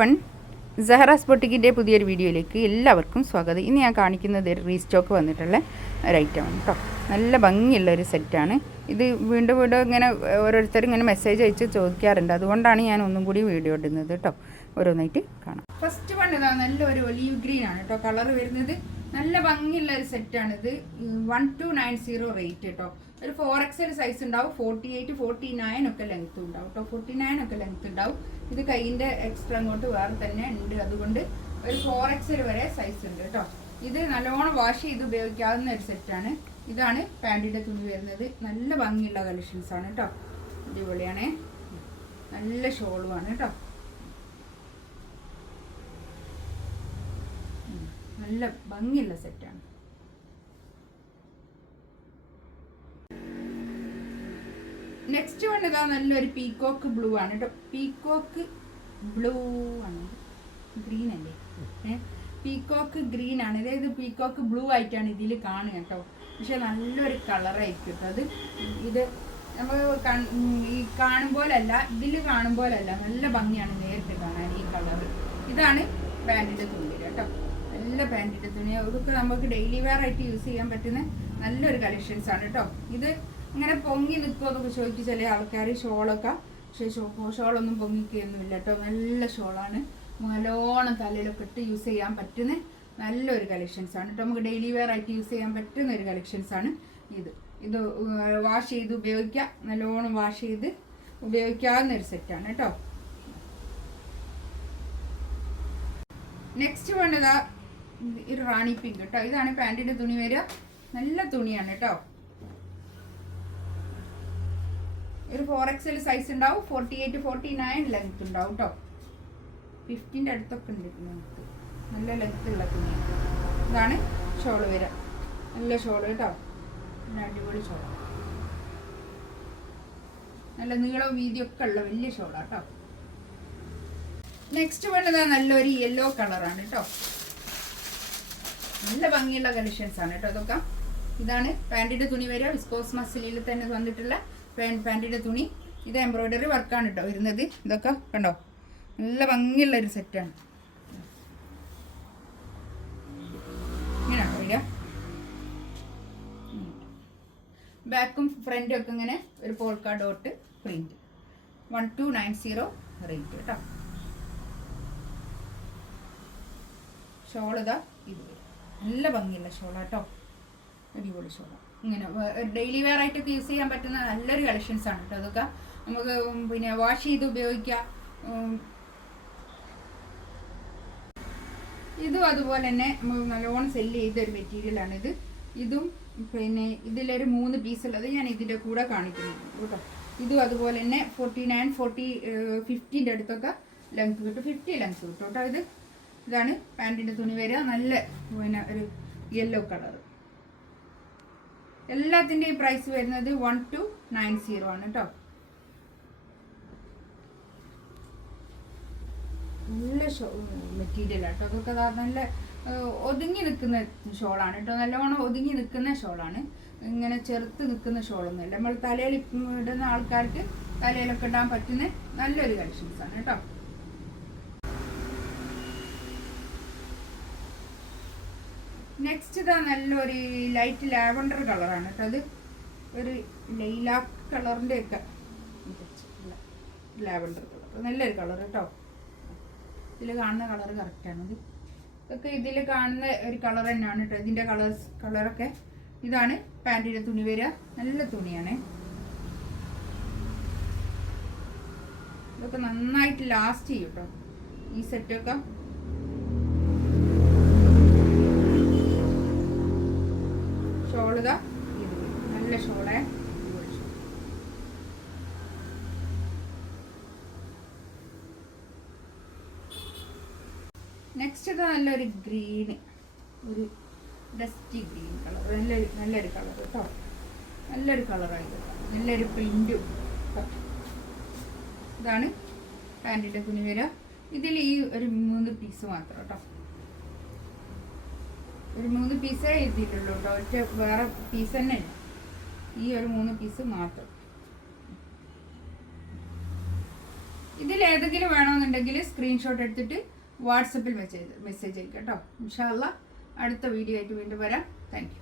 One സഹറാസ് ബൊട്ടിക്കിൻ്റെ പുതിയൊരു വീഡിയോയിലേക്ക് എല്ലാവർക്കും സ്വാഗതം. ഇന്ന് ഞാൻ കാണിക്കുന്നത് റീസ്റ്റോക്ക് വന്നിട്ടുള്ള ഒരു ഐറ്റമാണ് കേട്ടോ. നല്ല ഭംഗിയുള്ളൊരു സെറ്റാണ് ഇത്. വീണ്ടും ഇങ്ങനെ ഓരോരുത്തരും ഇങ്ങനെ മെസ്സേജ് അയച്ച് ചോദിക്കാറുണ്ട്. അതുകൊണ്ടാണ് ഞാൻ ഒന്നും കൂടി വീഡിയോ ഇടുന്നത് കേട്ടോ. ഓരോന്നായിട്ട് കാണാം. ഫസ്റ്റ് വൺ ഇതാ, നല്ലൊരു ഒലീവ് ഗ്രീൻ ആണ് കേട്ടോ കളർ വരുന്നത്. നല്ല ഭംഗിയുള്ള ഒരു സെറ്റാണിത്. 1290 റേറ്റ് കേട്ടോ. ഒരു 4XL സൈസ് ഉണ്ടാവും. 48, 49 ഒക്കെ ലെങ്ത് ഉണ്ടാവും കേട്ടോ. 49 ഒക്കെ ലെങ്ത് ഉണ്ടാവും. ഇത് കൈയിൻ്റെ എക്സ്ട്രാ അങ്ങോട്ട് വേറെ തന്നെ ഉണ്ട്. അതുകൊണ്ട് ഒരു 4XL വരെ സൈസ് ഉണ്ട് കേട്ടോ. ഇത് നല്ലോണം വാഷ് ചെയ്ത് ഉപയോഗിക്കാവുന്ന ഒരു സെറ്റാണ്. ഇതാണ് പാൻറ്റിൻ്റെ തുണി വരുന്നത്. നല്ല ഭംഗിയുള്ള കളക്ഷൻസ് ആണ് കേട്ടോ. അടിപൊളിയാണ്. നല്ല ഷോളുമാണ് കേട്ടോ. നല്ല ഭംഗിയുള്ള സെറ്റാണ്. നെക്സ്റ്റ് വൺ ഇതാ, നല്ലൊരു പീക്കോക്ക് ബ്ലൂ ആണ് കേട്ടോ. പീക്കോക്ക് ബ്ലൂ ആണ്, ഗ്രീൻ അല്ലേ? പീക്കോക്ക് ഗ്രീൻ ആണ്. അതായത് പീക്കോക്ക് ബ്ലൂ ആയിട്ടാണ് ഇതിൽ കാണുക കേട്ടോ. പക്ഷെ നല്ലൊരു കളറായിരിക്കും കേട്ടോ അത്. ഇത് നമ്മൾ ഈ കാണുമ്പോലല്ല, ഇതിൽ കാണുമ്പോലല്ല, നല്ല ഭംഗിയാണ് നേരിട്ട് കാണാൻ ഈ കളറ്. ഇതാണ് പാൻറ്റിൻ്റെ തുണി കേട്ടോ. നല്ല പാൻറ്റിൻ്റെ തുണി. അതൊക്കെ നമുക്ക് ഡെയിലി വെയർ ആയിട്ട് യൂസ് ചെയ്യാൻ പറ്റുന്ന നല്ലൊരു കളക്ഷൻസ് ആണ് കേട്ടോ. ഇത് ഇങ്ങനെ പൊങ്ങി നിൽക്കുമോ എന്നൊക്കെ ചോദിക്കും ചില ആൾക്കാർ. ഷോളൊക്കെ, പക്ഷേ ഷോളൊന്നും പൊങ്ങിക്കൊന്നുമില്ല കേട്ടോ. നല്ല ഷോളാണ്. നല്ലോണം തലയിലൊക്കെ ഇട്ട് യൂസ് ചെയ്യാൻ പറ്റുന്ന നല്ലൊരു കളക്ഷൻസ് ആണ് കേട്ടോ. നമുക്ക് ഡെയിലി വെയർ ആയിട്ട് യൂസ് ചെയ്യാൻ പറ്റുന്ന ഒരു കളക്ഷൻസ് ആണ് ഇത്. ഇത് വാഷ് ചെയ്ത് ഉപയോഗിക്കാം. നല്ലോണം വാഷ് ചെയ്ത് ഉപയോഗിക്കാവുന്ന ഒരു സെറ്റാണ് കേട്ടോ. നെക്സ്റ്റ് വേണ്ടതാ ഒരു റാണി പിങ്ക് കേട്ടോ. ഇതാണ് പാൻറ്റിൻ്റെ തുണി വരിക. നല്ല തുണിയാണ് കേട്ടോ. ഒരു 4XL സൈസ് ഉണ്ടാവും. 48, 49 ലെങ്ത് ഉണ്ടാവും കേട്ടോ. 50ൻ്റെ അടുത്തൊക്കെ ഉണ്ട് ലെങ്ത്ത്. നല്ല ലെങ്ത്ത് ഉള്ള തുണിയാണ്. ഇതാണ് ഷോള് വരിക. നല്ല ഷോള് കേട്ടോ. നല്ല അടിപൊളി ഷോള്. നല്ല നീളവും വീതിയൊക്കെ ഉള്ള വലിയ ഷോളാണ് കേട്ടോ. നെക്സ്റ്റ് വേണ്ടത് നല്ലൊരു യെല്ലോ കളറാണ് കേട്ടോ. നല്ല ഭംഗിയുള്ള കളക്ഷൻസ് ആണ് കേട്ടോ ഇതൊക്കെ. ഇതാണ് പാൻറ്റിൻ്റെ തുണി വരിക. വിസ്കോസ് മസിലിൽ തന്നെ വന്നിട്ടുള്ള പാൻറ്റിൻ്റെ തുണി. ഇത് എംബ്രോയ്ഡറി വർക്കാണ് കേട്ടോ വരുന്നത്. ഇതൊക്കെ കണ്ടോ, നല്ല ഭംഗിയുള്ള ഒരു സെറ്റാണ്. ഇങ്ങനെയാണോ വരിക. ബാക്കും ഫ്രണ്ടും ഒക്കെ ഇങ്ങനെ ഒരു പോൾക്ക ഡോട്ട് പ്രിന്റ്. 1290 റേറ്റ് കേട്ടോ. ഷോൾ ഇതാ ഇത് വരും. നല്ല ഭംഗിയുള്ള ഷോളാട്ടോ. അടിപൊളി ഷോളാണ്. ഇങ്ങനെ ഡെയിലി വെയർ ആയിട്ടൊക്കെ യൂസ് ചെയ്യാൻ പറ്റുന്ന നല്ലൊരു കളക്ഷൻസ് ആണ് കേട്ടോ. അതൊക്കെ നമുക്ക് പിന്നെ വാഷ് ചെയ്ത് ഉപയോഗിക്കാം. ഇതും അതുപോലെ തന്നെ നമുക്ക് നല്ലോണം സെല്ല് ചെയ്തൊരു മെറ്റീരിയലാണ് ഇത്. ഇതും പിന്നെ ഇതിലൊരു 3 പീസ് ഉള്ളത് ഞാൻ ഇതിൻ്റെ കൂടെ കാണിക്കുന്നുണ്ട് കേട്ടോ. ഇതും അതുപോലെ തന്നെ 49, 40, 50ൻ്റെ അടുത്തൊക്കെ ലെങ്ത് കിട്ടും. 50 ലെങ്ത് കിട്ടും കേട്ടോ. ഇതാണ് പാൻറ്റിൻ്റെ തുണി വരിക. നല്ല പിന്നെ ഒരു യെല്ലോ കളർ. എല്ലാത്തിൻ്റെയും പ്രൈസ് വരുന്നത് 1290 ആണ് കേട്ടോ. നല്ല മെറ്റീരിയൽ കേട്ടോ. അതൊക്കെ നല്ല ഒതുങ്ങി നിൽക്കുന്ന ഷോളാണ് കേട്ടോ. നല്ലോണം ഒതുങ്ങി നിൽക്കുന്ന ഷോളാണ്. ഇങ്ങനെ ചെറുത്ത് നിൽക്കുന്ന ഷോളൊന്നുമില്ല. നമ്മൾ തലയിൽ ഇടുന്ന ആൾക്കാർക്ക് തലയിലൊക്കെ ഇടാൻ പറ്റുന്ന നല്ലൊരു കളക്ഷൻസ് ആണ് കേട്ടോ. നെക്സ്റ്റ് ഇതാ നല്ലൊരു ലൈറ്റ് ലാവൻഡർ കളറാണ് കേട്ടോ. അത് ഒരു ലൈലാക്ക് കളറിൻ്റെ ഒക്കെ ലാവൻഡർ കളർ. നല്ലൊരു കളർ കേട്ടോ. ഇതിൽ കാണുന്ന കളർ കറക്റ്റാണ്. ഇതൊക്കെ ഇതിൽ കാണുന്ന ഒരു കളർ തന്നെയാണ് കേട്ടോ. ഇതിൻ്റെ കളറൊക്കെ. ഇതാണ് പാൻറ്റിൻ്റെ തുണി വരിക. നല്ല തുണിയാണ്. ഇതൊക്കെ നന്നായിട്ട് ലാസ്റ്റ് ചെയ്യും കേട്ടോ ഈ സെറ്റൊക്കെ. ഷോളിതാ ഇത് നല്ല ഷോളെ. നെക്സ്റ്റ് ഇത് നല്ലൊരു ഗ്രീന്, ഒരു ഡസ്റ്റി ഗ്രീൻ കളർ. നല്ലൊരു കളർ കേട്ടോ. നല്ലൊരു കളറായത്. നല്ലൊരു പ്രിൻറ്റും. ഇതാണ് പാൻറ്റിൻ്റെ തുണി വരിക. ഇതിൽ ഈ ഒരു 3 പീസ് മാത്രം കേട്ടോ. ഒരു 3 പീസേ എഴുതിയിട്ടുള്ളൂ കേട്ടോ. ഒറ്റ വേറെ പീസ് തന്നെ ഇല്ല. ഈ ഒരു 3 പീസ് മാത്രം. ഇതിലേതെങ്കിലും വേണമെന്നുണ്ടെങ്കിൽ സ്ക്രീൻഷോട്ട് എടുത്തിട്ട് വാട്സപ്പിൽ മെസ്സേജ് അയക്കാം കേട്ടോ. ഇൻഷാ അല്ലാഹ് അടുത്ത വീഡിയോ ആയിട്ട് വീണ്ടും വരാം. Thank you.